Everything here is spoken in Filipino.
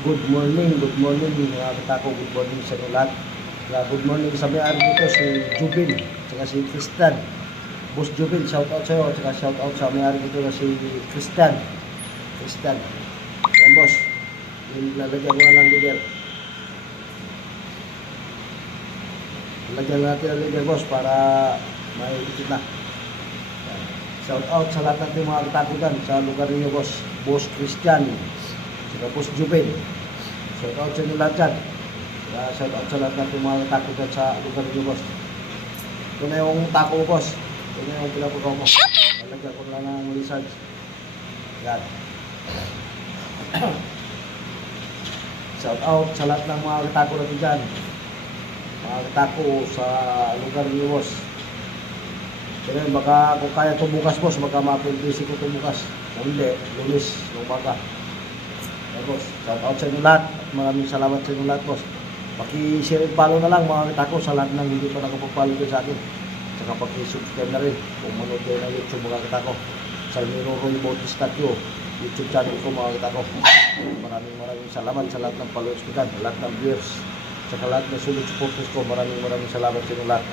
Good morning mga katako, good morning sa inyo lahat. Good morning sa may-ari dito, si Jubil, tsaka si Christian. Boss Jubil, shout out sa iyo, tsaka shout out sa may-ari dito na si Christian. Yan boss, lalagyan ko na ng leader. Lagyan natin ang leader boss para may dikit na. Shout out sa lahat natin mga katako dyan, sa lugar niyo boss. Boss Christian, saka Boss Jubil. Shout out sa inyo lahat dyan. Shout out sa lahat natin mga tako dyan sa lugar niyo boss. Ito na yung tako boss. Ito na yung pinapagawa mo. Lalagyan ko na ng lizard. Yan. Shout out sa lahat ng mga katako natin dyan. Mga katako sa lugar niyo boss. Kaya baka kung kaya ito bukas boss, baka mapag-busy ko ito bukas. Kung hindi, lunes, umaga. Hey, boss, shout out sa inyo lahat. Maraming salamat sa inyo lahat boss. Paki-share and follow na lang mga katako sa lahat ng hindi pa nakapag-follow sa akin. Saka paki-subscribe na rin kung manood kayo ng YouTube mga katako. Sa Miro Roy Bautista Q, YouTube channel ko mga katako. Maraming salamat sa lahat ng followers ko dyan, sa lahat ng viewers, sa lahat ng solid supporters ko. Maraming salamat sa inyo lahat.